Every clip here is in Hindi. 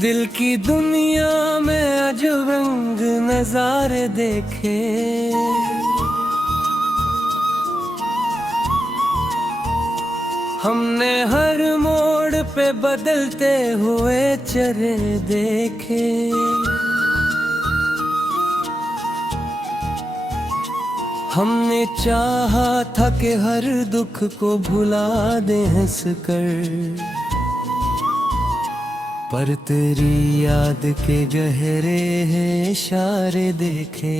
दिल की दुनिया में अजब रंग नजारे देखे, हमने हर मोड़ पे बदलते हुए चेहरे देखे। हमने चाहा था कि हर दुख को भुला दे हंस कर, पर तेरी याद के गहरे हैं इशारे देखे।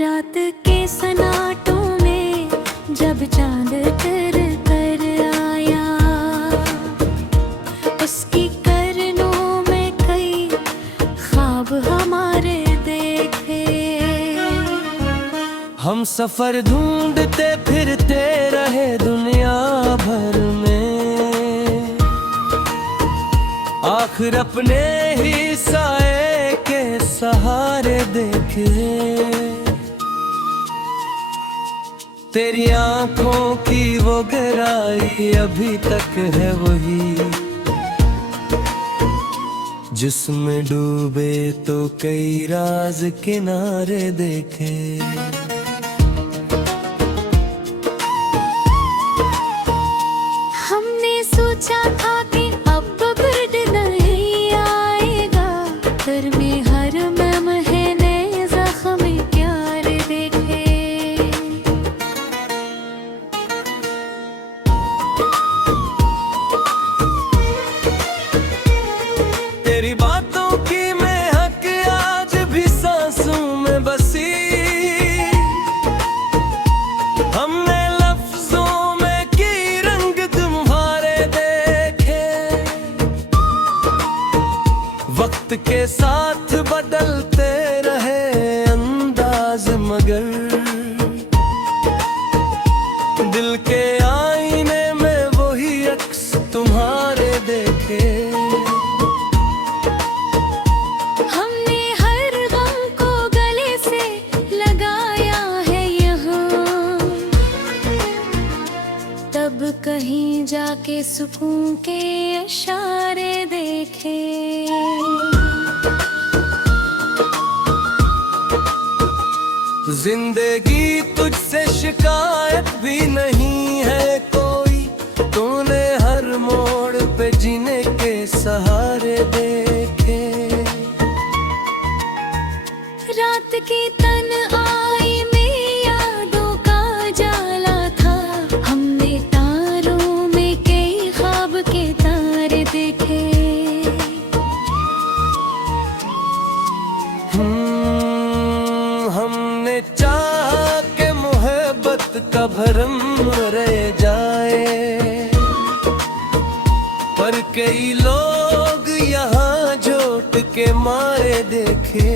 रात के सन्नाटों में जब चांद कर कर आया, उसकी करनों में कई ख्वाब हमारे देखे। हम सफर ढूंढते फिरते रहे दुनिया भर में, आखिर अपने ही साए के सहारे देखे। तेरी आंखों की वो गहराई अभी तक है वही, जिसमें डूबे तो कई राज किनारे देखे। हमने सोचा था कि अब बर्ड नहीं आएगा, घर में हर महीने जख्म प्यार देखे। तेरी बातों की महक आज भी सांसों में बसी, हमने लफ्जों में की रंग तुम्हारे देखे। वक्त के साथ बदलते रहे अंदाज, मगर दिल के आईने में वही अक्स तुम्हारे देखे। हमने हर गम को गले से लगाया है यहाँ, तब कहीं जाके सुकून के इशारे देखे। जिंदगी तुझसे शिकायत भी नहीं है कोई, तूने हर मोड़ पे जीने के सहारे देखे। रात की तन्हाई में यादों का जाला था, हमने तारों में कई ख्वाब के तारे देखे। हमने चाहा कि मोहब्बत का भरम रह जाए, पर कई लोग यहाँ झोट के मारे देखे।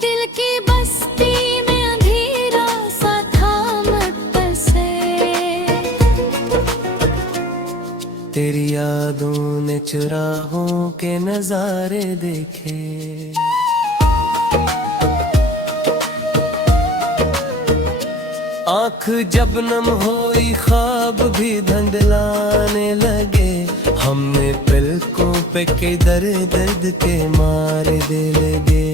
दिल की बस्ती में अंधेरा सा था मत से, तेरी यादों ने चुराहों के नजारे देखे। आँख जब नम होई ख्वाब भी धंधलाने लगे, हमने पलकों पे के दर्द के मारे दे लगे।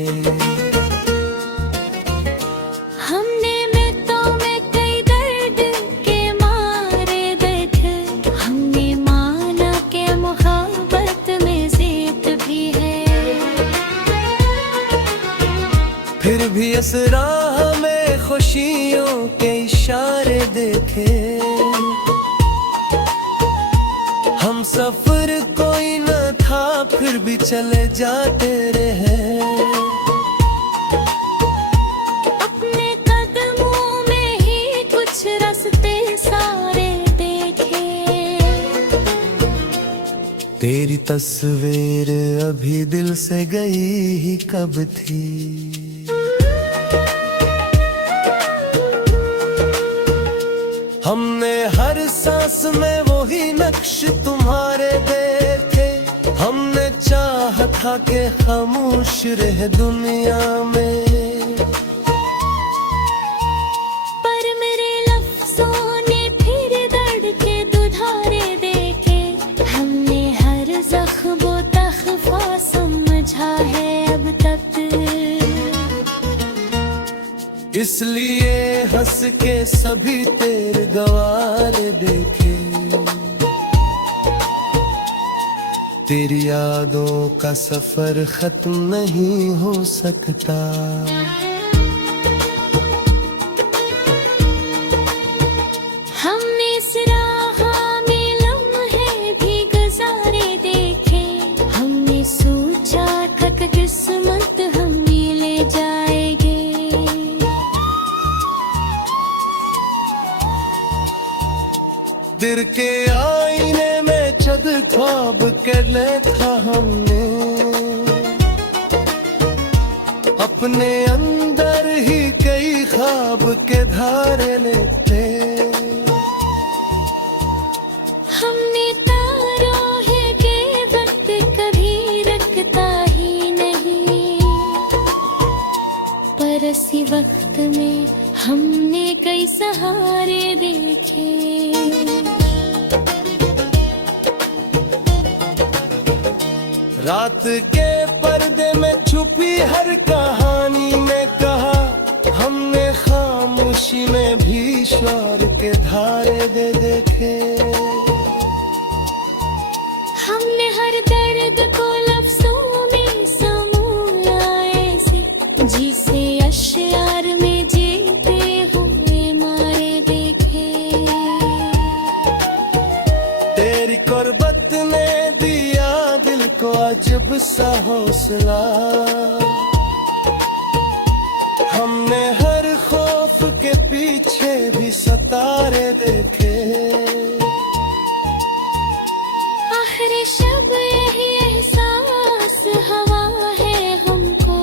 हमने मित्तों में कई दर्द के मारे देखे, हमने माना के मोहब्बत में जीत भी है। फिर भी इस राह में खुशियों के इशारे देखे। हम सफर कोई न था फिर भी चले जाते रहे, अपने कदमों में ही कुछ रास्ते सारे देखे। तेरी तस्वीर अभी दिल से गई ही कब थी। हमने हर सांस में वही नक्श तुम्हारे देखे, हमने चाहा था कि खामोश रहे दुनिया में, पर मेरे लफ्जों इसलिए हंस के सभी तेरे गवार देखे। तेरी यादों का सफर खत्म नहीं हो सकता। हमने इस राह में लम्हे भी गुजारे देखे। हमने सोचा था कि किस्मत हम ले जाएंगे। दिल के आईने में चद ख्वाब कर था हमने। अपने अंदर ही कई ख्वाब के धारे लेते। हमने तारा है कि वक्त कभी रखता ही नहीं, पर इसी वक्त में हमने कई सहारे देखे। रात के पर्दे में छुपी हर कहानी में कहा हमने, खामोशी में भी ईश्वर के धारे दे देखे। हमने हर दर्द को लफ्जों में समूला ऐसे, जिसे अश्यार में जीते हुए मारे देखे। तेरी कुर्बत ने दिया दिल को अजब सा हौसला। हमने हर खौफ के पीछे भी सितारे देखे। आखिर शब यही एहसास हवा है हमको।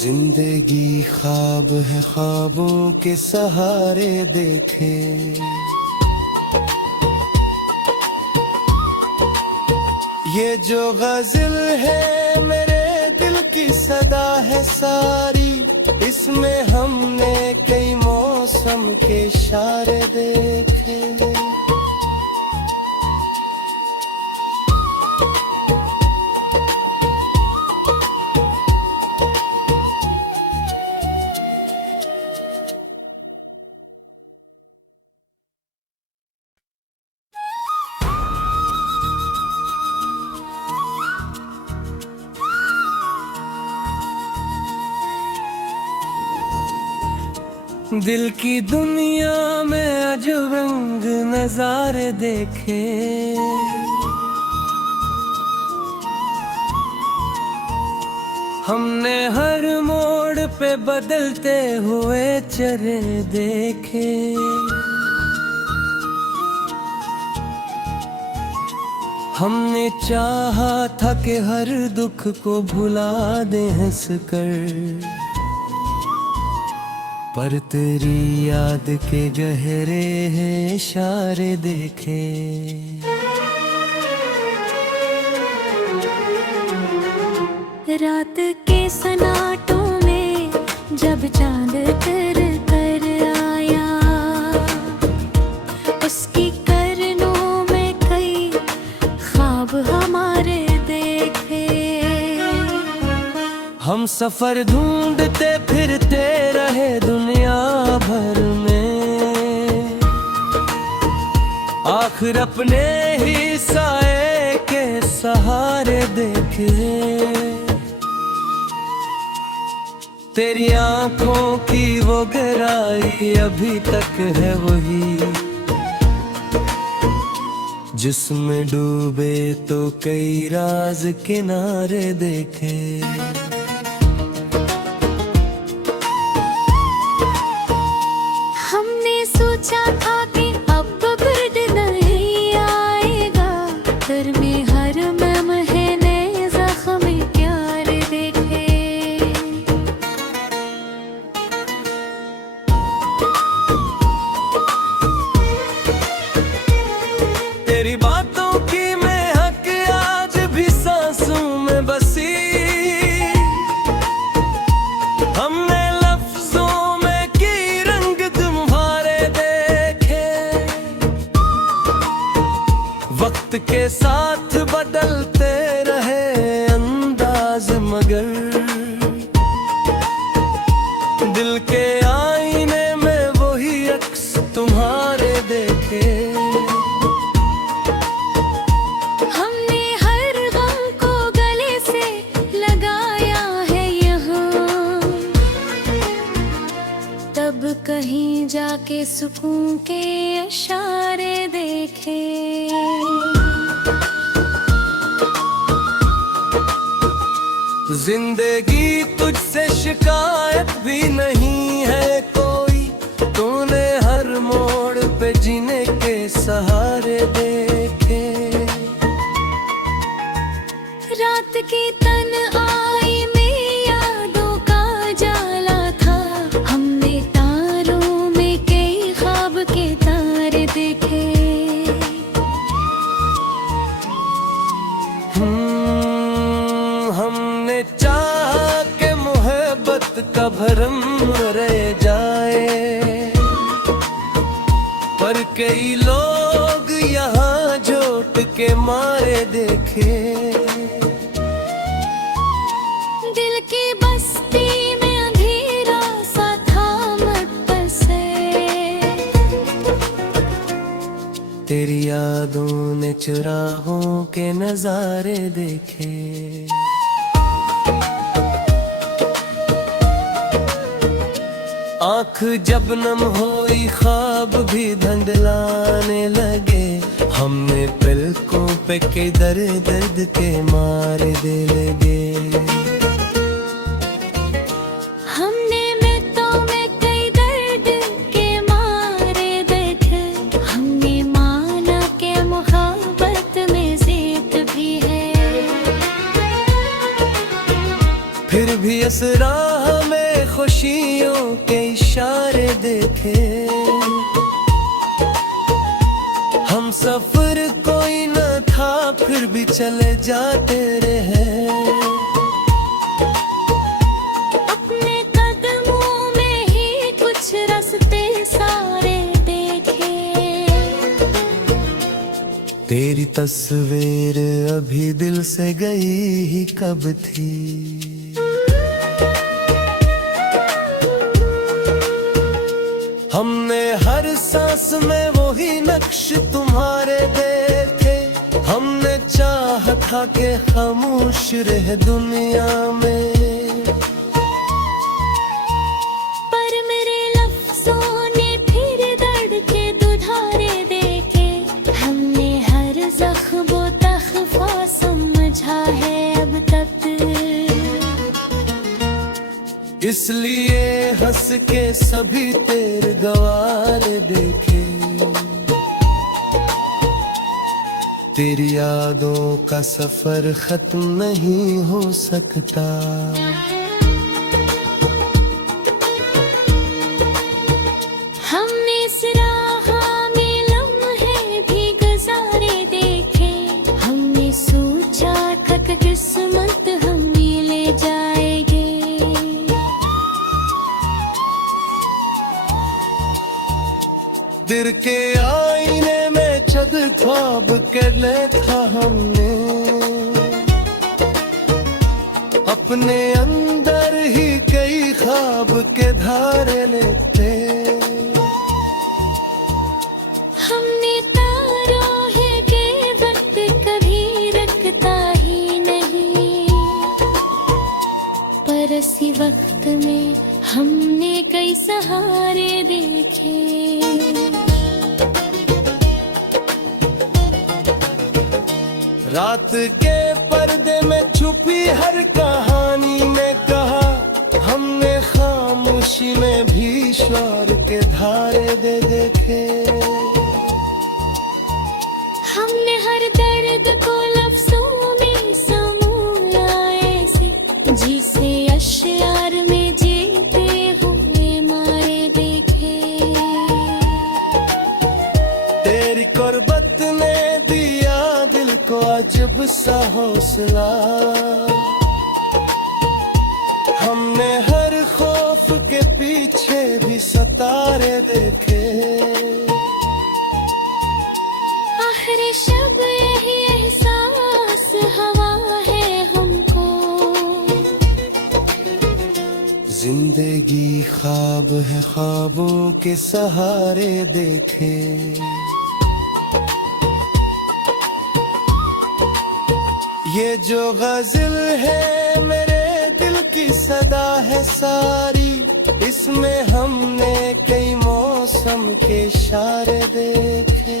जिंदगी ख्वाब है, ख्वाबों के सहारे देखे। ये जो गजल है मेरे दिल की सदा है सारी। इसमें हमने कई मौसम के इशारे देखे। दिल की दुनिया में अजब रंग नजारे देखे। हमने हर मोड़ पे बदलते हुए चेहरे देखे। हमने चाहा था कि हर दुख को भुला दे हंस कर, पर तेरी याद के गहरे हैं इशारे देखे। रात के सन्नाटों में जब चांद कर कर आया, उसकी करनों में कई ख्वाब हमारे देखे। हम सफर ढूंढते फिरते रहे दुनिया भर में, आखिर अपने ही साए के सहारे देखे। तेरी आंखों की वो गहराई अभी तक है वही, जिसमें डूबे तो कई राज किनारे देखे। हमने सोचा था कि अब बर्ड नहीं आएगा, घर में हर महीने जख्म प्यार देखे। तेरी बातों की महक आज भी सांसों में बसी, हमने लफ्जों में की रंग तुम्हारे देखे। वक्त के साथ बदलते रहे अंदाज, मगर जिंदगी तुझसे शिकायत भी नहीं है कोई, तूने हर मोड़ पे जीने के सहारे देखे। रात की तन्हाई में यादों का जाला था, हमने तारों में कई ख्वाब के तारे देखे। हमने चाहा कि मोहब्बत का भरम रह जाए, पर कई लोग यहाँ झोट के मारे देखे। दिल की बस्ती में अंधेरा सा था मत बसे, तेरी यादों ने चुराहों के नजारे देखे। आँख जब नम होई ख्वाब भी धंधलाने लगे, हमने पलकों पे कई दर्द के मारे दे लगे। हमने मित्रों में कई दर्द के मारे देखे, हमने माना के मोहब्बत में जीत भी है। फिर भी असरा हमें खुशियों के इशारे देखे। हम सफर कोई न था फिर भी चले जाते रहे, अपने कदमों में ही कुछ रास्ते सारे देखे। तेरी तस्वीर अभी दिल से गई ही कब थी। हमने हर सांस में वही नक्श तुम्हारे देखे। हमने चाहा था कि खामोश रहे दुनिया में, पर मेरे लफ्जों ने फिर दर्द के दुधारे देखे। हमने हर ज़ख्म तख्फा समझा है अब तक, इसलिए हंस के सभी तेरे गवार देखे। तेरी यादों का सफर खत्म नहीं हो सकता। हमने इस राह में लम्हे भी गुजारे देखे। हमने सोचा था कि किस्मत हमें ले जाएगी, दिल के आईने में छद ख्वाब कर ले था हमने। अपने अंदर ही कई ख्वाब के धारे लेते। हमने तारा है कि वक्त कभी रखता ही नहीं, पर इसी वक्त में हमने कई सहारे देखे। रात के पर्दे में छुपी हर कहानी में कहा, हमने खामोशी में भी ईश्वर के धारे दे देखे। हमने हर दर्द को लफ्जों में समूला ऐसे, जिसे अश्यार में जीते हुए मारे देखे। तेरी कुर्बत ने दिया दिल को अजब सा हौसला। हमने हर खौफ के पीछे भी सितारे देखे। आखिर शब यही एहसास हवा है हमको, जिंदगी ख्वाब है ख्वाबों के सहारे देखे। ये जो गजल है मेरे दिल की सदा है सारी, इसमें हमने कई मौसम के इशारे देखे।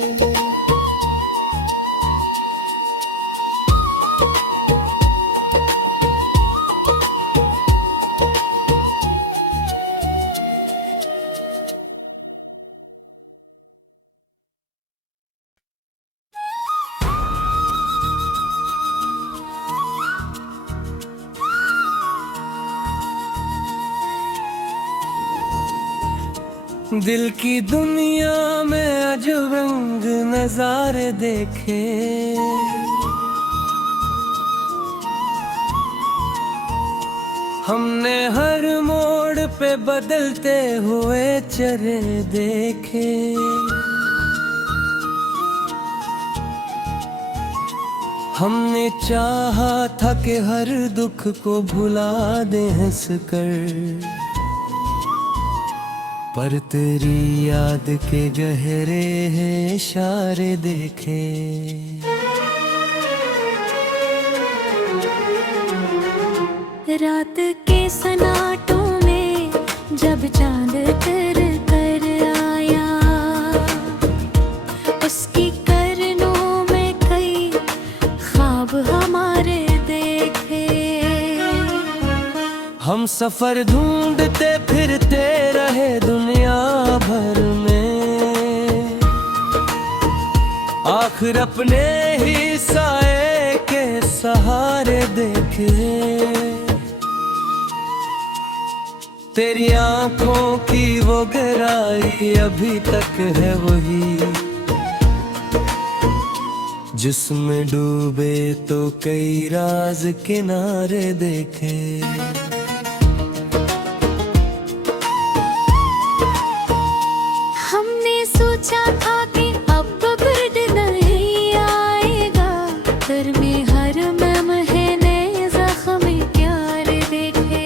दिल की दुनिया में अजब रंग नजारे देखे, हमने हर मोड़ पे बदलते हुए चेहरे देखे। हमने चाहा था कि हर दुख को भुला दे हंस कर, पर तेरी याद के गहरे हैं इशारे देखे। रात के सन्नाटों में जब चांद कर कर आया, उसकी करनों में कई ख्वाब हमारे देखे। हम सफर ढूंढते फिरते रहे दुनिया भर में, आखिर अपने ही साए के सहारे देखे। तेरी आंखों की वो गहराई अभी तक है वही, जिसमें डूबे तो कई राज किनारे देखे। हमने सोचा था कि अब बिरड नहीं आएगा, घर में हर महीने जख्म प्यार देखे।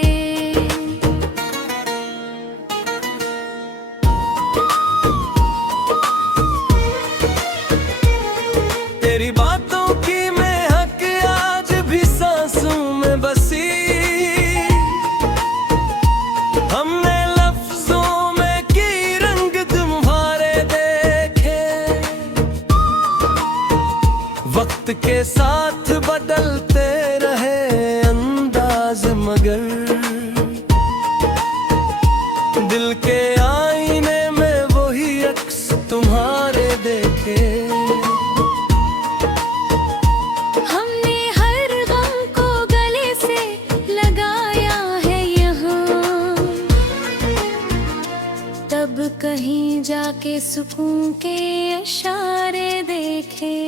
तेरी बातों की महक आज भी सांसों में बसी, हमने लफ्जों में की रंग तुम्हारे देखे। वक्त के साथ बदलते रहे अंदाज, मगर दिल के आईने में वही अक्स तुम्हारे देखे। हमने हर गम को गले से लगाया है यहाँ, तब कहीं जाके सुकून के इशारे देखे।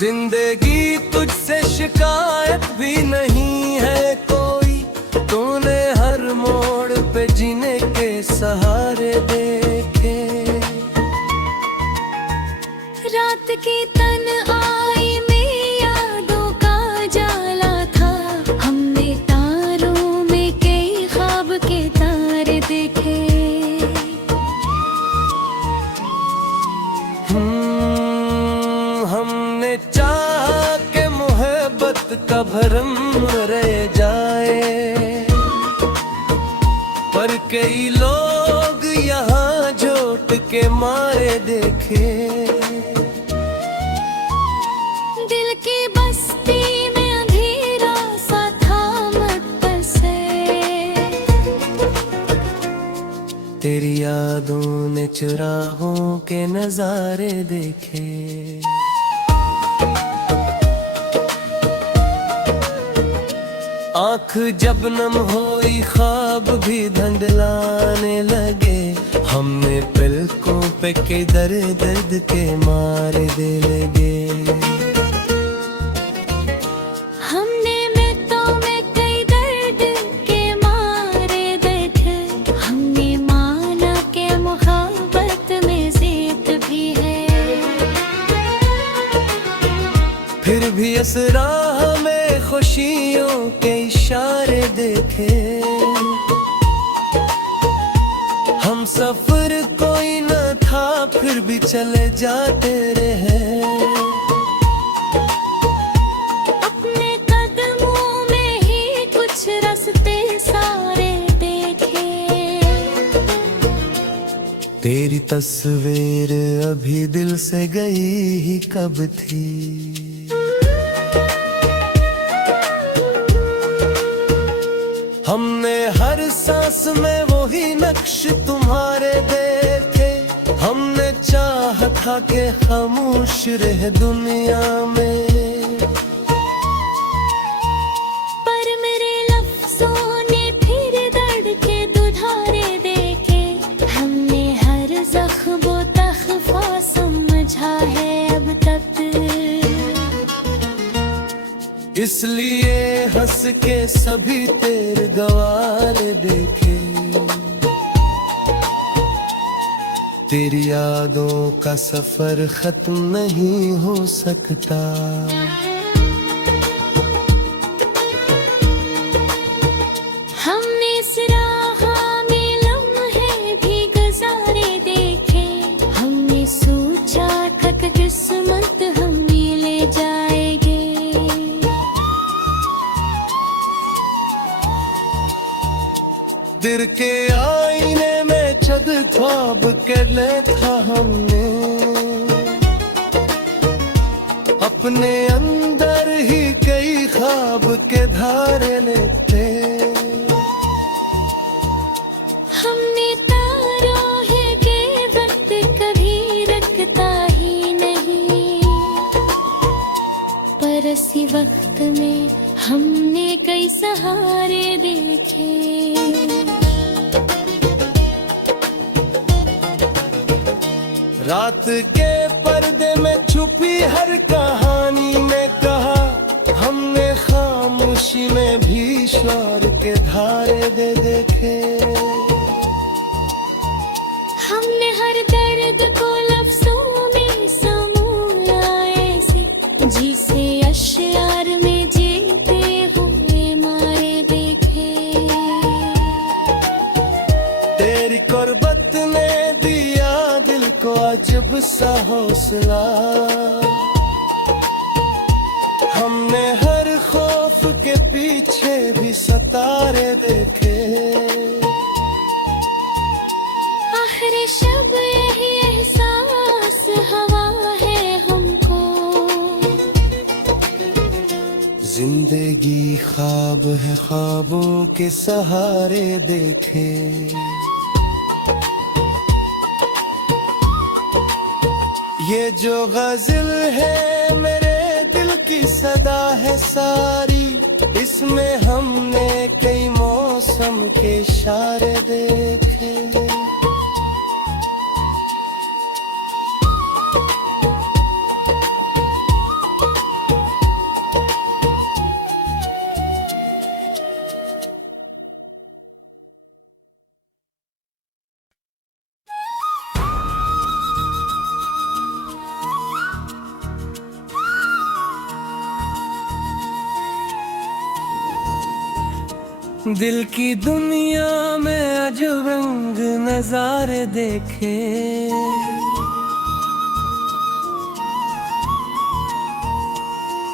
जिंदगी तुझसे शिकायत भी नहीं है कोई, तूने हर मोड़ पे जीने के सहारे देखे। रात की तन्हाई में यादों का जाला था, हमने तारों में कई ख्वाब के तारे देखे। हमने चाहा कि मोहब्बत का भरम रह जाए, पर कई लोग यहाँ झोट के मारे देखे। दिल की बस्ती में अंधेरा सा था मत बसे, तेरी यादों ने चुराहों के नजारे देखे। आँख जब नम होई ख्वाब भी धंधलाने लगे, हमने पलकों पे के दर्द के मारे दे लगे। हमने मित्रों में कई दर्द के मारे देखे, हमने माना के मोहब्बत में जीत भी है। फिर भी इस राह में खुशियों के इशारे देखे। हम सफर कोई न था फिर भी चले जाते रहे, अपने कदमों में ही कुछ रास्ते सारे देखे। तेरी तस्वीर अभी दिल से गई ही कब थी। हमने हर सांस में वही नक्श तुम्हारे देखे। हमने चाहा था कि खामोश रहे दुनिया में, पर मेरे लफ्जों इसलिए हंस के सभी तेरे गवार देखे। तेरी यादों का सफर खत्म नहीं हो सकता। हमने इस राह में लम्हे भी गुजारे देखे। हमने सोचा था कि किस्मत हमें ले जाएगी। दिल के आईने में चद ख्वाब कर ले था हमने। अपने अंदर ही कई ख्वाब के धारे लेते। हमने तारा है कि वक्त कभी रखता ही नहीं। पर इसी वक्त में हमने कई सहारे देखे। रात के पर्दे में छुपी हर कहानी में कहा हमने, खामोशी में भी ईश्वर के धारे दे देखे। हमने हर दर्द को लफ्जों में समूला ऐसे, जिसे अश्यार में जीते हुए मारे देखे। तेरी कुर्बत ने दिया दिल को अजब सा हौसला। हमने हर खौफ के पीछे भी सितारे देखे। आखिर शब यही एहसास हवा है हमको। जिंदगी ख्वाब है, ख्वाबों के सहारे देखे। ये जो गजल है मेरे दिल की सदा है सारी। इसमें हमने कई मौसम के इशारे देखे। दिल की दुनिया में अजब रंग नजारे देखे।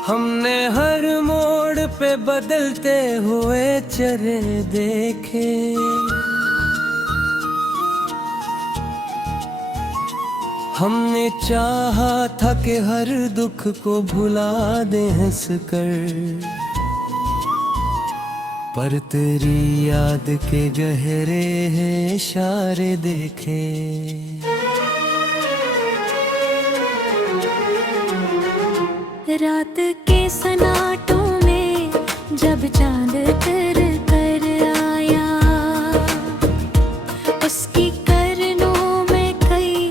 हमने हर मोड़ पे बदलते हुए चेहरे देखे। हमने चाहा था कि हर दुख को भुला दे हंस कर, पर तेरी याद के गहरे हैं इशारे देखे। रात के सन्नाटों में जब चांद कर कर आया, उसकी करनों में कई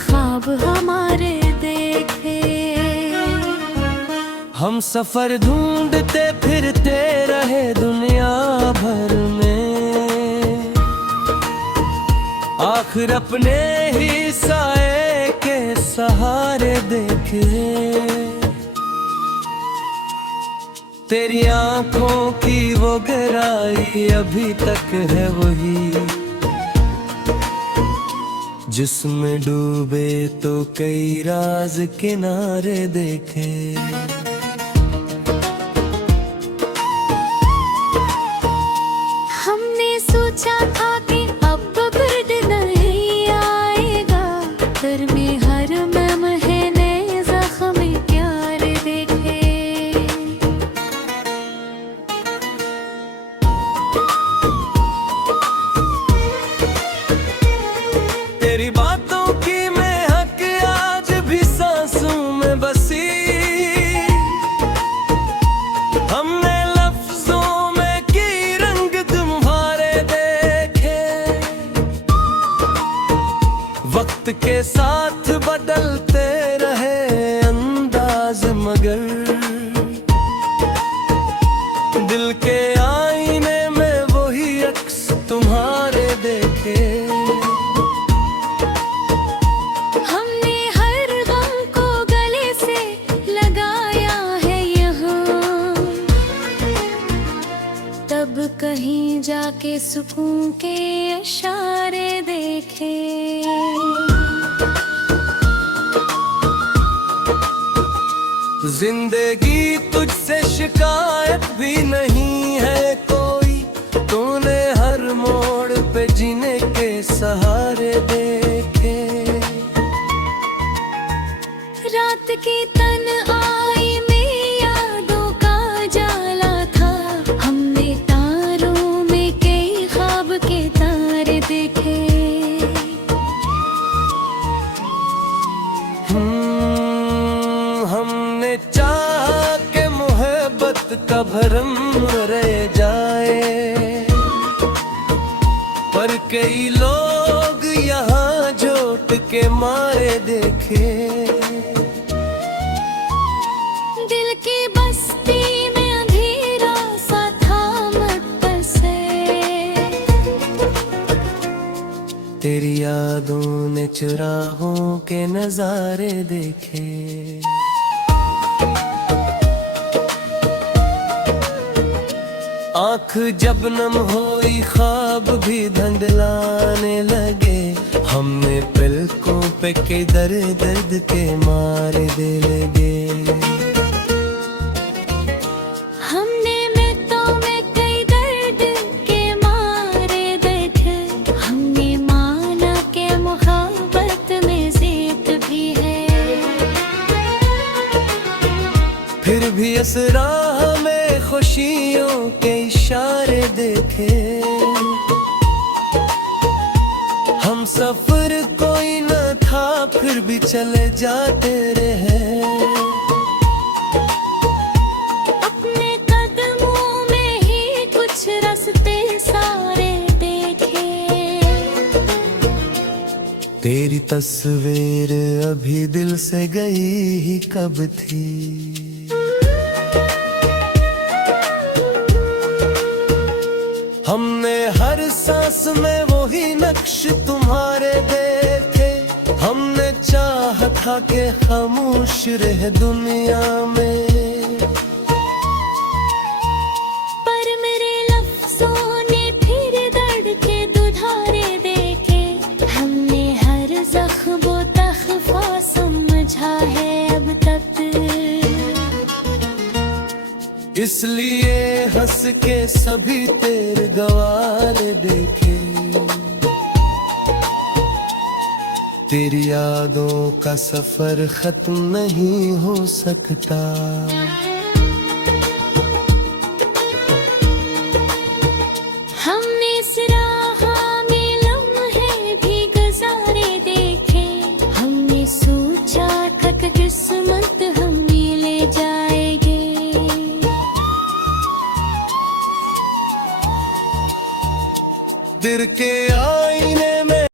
ख्वाब हमारे देखे। हम सफर ढूंढते फिरते रहे दुनिया भर में, आखिर अपने ही साए के सहारे देखे। तेरी आंखों की वो गहराई अभी तक है वही, जिसमें डूबे तो कई राज किनारे देखे। हमने सोचा था कि अब बर्ड नहीं आएगा, घर में हर महीने जख्म प्यार देखे। तेरी बातों की महक आज भी सांसों में बसी, हमने लफ्जों में की रंग तुम्हारे देखे। वक्त के साथ बदलते रहे अंदाज, मगर जिंदगी तुझसे शिकायत भी नहीं है कोई, तूने हर मोड़ पे जीने के सहारे देखे। रात की तन्हाई में यादों का जाला था, हमने तारों में कई ख्वाब के तारे देखे। हमने चाहा कि मोहब्बत का भरम रह जाए, पर कई लोग यहाँ झोट के मारे देखे। दिल की बस्ती में अंधेरा सा था मत से, तेरी यादों ने चुराहों के नजारे देखे। आँख जब नम हुई ख्वाब भी धंधलाने लगे, हमने पलकों पे के दर्द के मारे दे लगे। हमने मित्तों में कई दर्द के मारे देखे, हमने माना के मोहब्बत में जीत भी है। फिर भी असरा में खुशियों के इशारे देखे। हम सफर कोई न था फिर भी चले जाते रहे। अपने कदमों में ही कुछ रास्ते सारे देखे। तेरी तस्वीर अभी दिल से गई ही कब थी। हमने हर सांस में वही नक्श तुम्हारे देखे। हमने चाहा था कि खामोश रहे दुनिया में, पर मेरे लफ्जों ने फिर दर्द के दुधारे देखे। हमने हर ज़ख्म तख्फा समझा है अब तक, इसलिए हंस के सभी तेरे गवार देखे। तेरी यादों का सफर खत्म नहीं हो सकता।